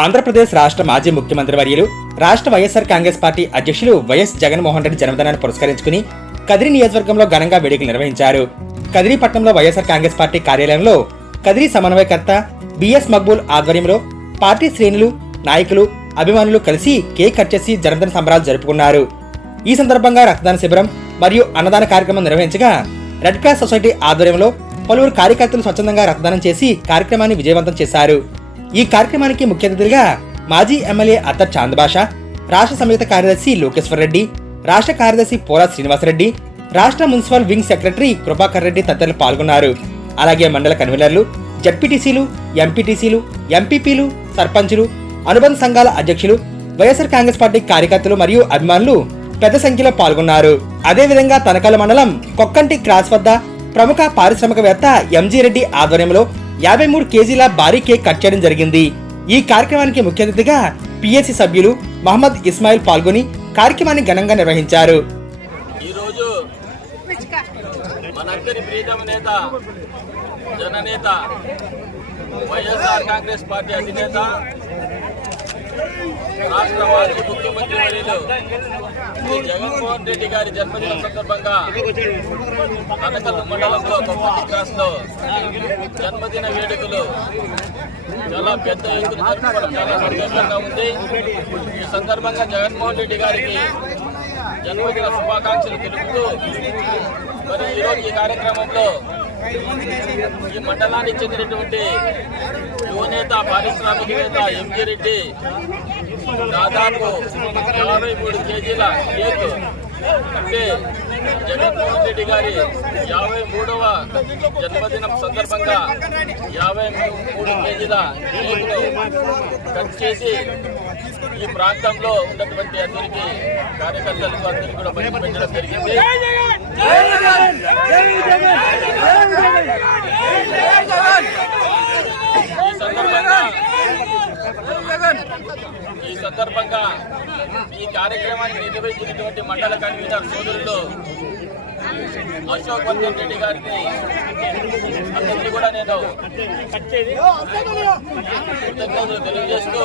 ఆంధ్రప్రదేశ్ రాష్ట్ర మాజీ ముఖ్యమంత్రి వర్యులు రాష్ట్ర వైఎస్ఆర్ కాంగ్రెస్ పార్టీ అధ్యక్షులు వైఎస్ జగన్మోహన్ రెడ్డి జన్మదినాన్ని పురస్కరించుకుని కదిరి నియోజకవర్గంలో ఘనంగా వేడుకలు నిర్వహించారు. కదిరి పట్టణంలో వైఎస్ఆర్ కాంగ్రెస్ పార్టీ కార్యాలయంలో కదిరి సమన్వయకర్త బిఎస్ మక్బూల్ ఆధ్వర్యంలో పార్టీ శ్రేణులు, నాయకులు, అభిమానులు కలిసి కేక్ కట్ చేసి జన్మదిన సంబరాలు జరుపుకున్నారు. ఈ సందర్భంగా రక్తదాన శిబిరం మరియు అన్నదాన కార్యక్రమం నిర్వహించగా రెడ్ క్రాస్ సొసైటీ ఆధ్వర్యంలో పలువురు కార్యకర్తలు స్వచ్ఛందంగా రక్తదానం చేసి కార్యక్రమాన్ని విజయవంతం చేశారు. ఈ కార్యక్రమానికి ముఖ్య అతిథులుగా మాజీ ఎమ్మెల్యే అత్తర్ చాందబాషా, రాష్ట్ర సంయుక్త కార్యదర్శి లోకేశ్వర్ రెడ్డి, రాష్ట్ర కార్యదర్శి పోలా శ్రీనివాసరెడ్డి, రాష్ట్ర municipal wing secretary Krupakar Reddy తదితరులు పాల్గొన్నారు. అలాగే మండల కన్వీనర్లు, జడ్పీటీసీలు, ఎంపీటీసీలు, ఎంపీపీలు, సర్పంచులు, అనుబంధ సంఘాల అధ్యక్షులు, వైఎస్ఆర్ కాంగ్రెస్ పార్టీ కార్యకర్తలు మరియు అభిమానులు పెద్ద సంఖ్యలో పాల్గొన్నారు. అదేవిధంగా తనకల మండలం కొక్కంటి క్రాస్ వద్ద ప్రముఖ పారిశ్రామికవేత్త ఎంజీ రెడ్డి ఆధ్వర్యంలో 53 కేజీల భారీ కేక్ కట్ చేయడం జరిగింది. ఈ కార్యక్రమానికి ముఖ్య అతిథిగా పిఎస్సి సభ్యులు మహమ్మద్ ఇస్మాయిల్ పాల్గొని కార్యక్రమాన్ని ఘనంగా నిర్వహించారు. ఈరోజు మనందరి ప్రియతమ నేత, జననేత, వైఎస్ఆర్ కాంగ్రెస్ పార్టీ అధినేత, రాష్ట్ర మాజీ ముఖ్యమంత్రి వర్యులు శ్రీ జగన్మోహన్ రెడ్డి గారి జన్మదిన సందర్భంగా కనకల్ మండలంలో కొప్పటి క్రాస్ లో జన్మదిన వేడుకలు చాలా పెద్ద ఎత్తున జరుపుకోవడం చాలా సంతోషంగా ఉంది. ఈ సందర్భంగా జగన్మోహన్ రెడ్డి గారికి జన్మదిన శుభాకాంక్షలు తెలుపుతూ మరి ఈరోజు ఈ కార్యక్రమంలో ఈ మండలానికి చెందినటువంటి యువనేత, పారిశ్రామికవేత్త ఎంజీ రెడ్డి దాదాపు 53 కేజీల కేక్ అంటే జగన్మోహన్ రెడ్డి గారి 53వ జన్మదినం సందర్భంగా 53 కేజీల కేకును కట్ చేసి ఈ ప్రాంతంలో ఉన్నటువంటి అందరికీ, కార్యకర్తలకు అందరికీ కూడా పంచిపెట్టడం జరిగింది. ఈ సందర్భంగా ఈ కార్యక్రమాన్ని నిర్వహించినటువంటి మండల కన్వీనర్ సోదరులు అశోక్ వర్ధన్ రెడ్డి గారిని అందరినీ కూడా నేను కృతజ్ఞతలు తెలియజేస్తూ